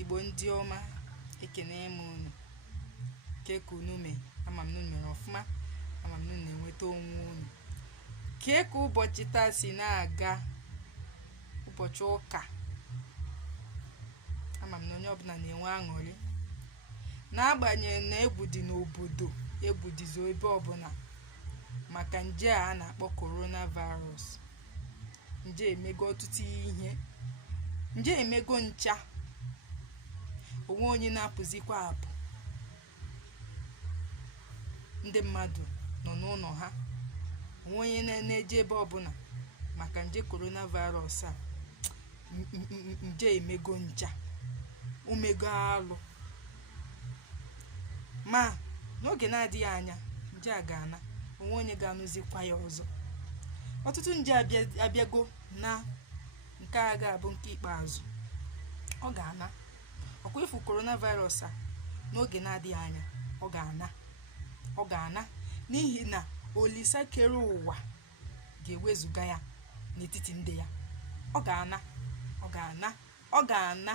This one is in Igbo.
Igbo ndị ọma, ekene m unu. Keka unu mee, ama m na unu mere ọfụma, ama m na unu na-enweta onwe unu. Keka ụbọchị taa si na-aga, ụbọchị ụka, ama m na onye ọbụla na-enwe aṅụrị, n'agbanyeghị na egwu dị n'obodo, egwu dịzi ebe ọbụla maka nje a na-akpọ coronavirus. Nje emego ọtụtụ ihe, nje emego ncha, onwe onye na-apụzikwa apụ. Ndị mmadụ nọ n'ụlọ ha, onwe onye na-eje ebe ọbụla maka nje coronavirus a. Nje emego ncha, umego alụ, ma n'oge na-adịghị anya nje a ga-ana, onwe onye ga-anụzikwa ya ọzọ. Ọtụtụ nje abịago na nke a ga-abụ nke ikpeazụ, ọ ga-ana. Ọkwa ifu coronavirus a n'oge na-adịghị anya, ọ ga-ana n'ihi na Olisa kere ụwa ga-ewezuga ya n'etiti ndị ya. Ọ ga-ana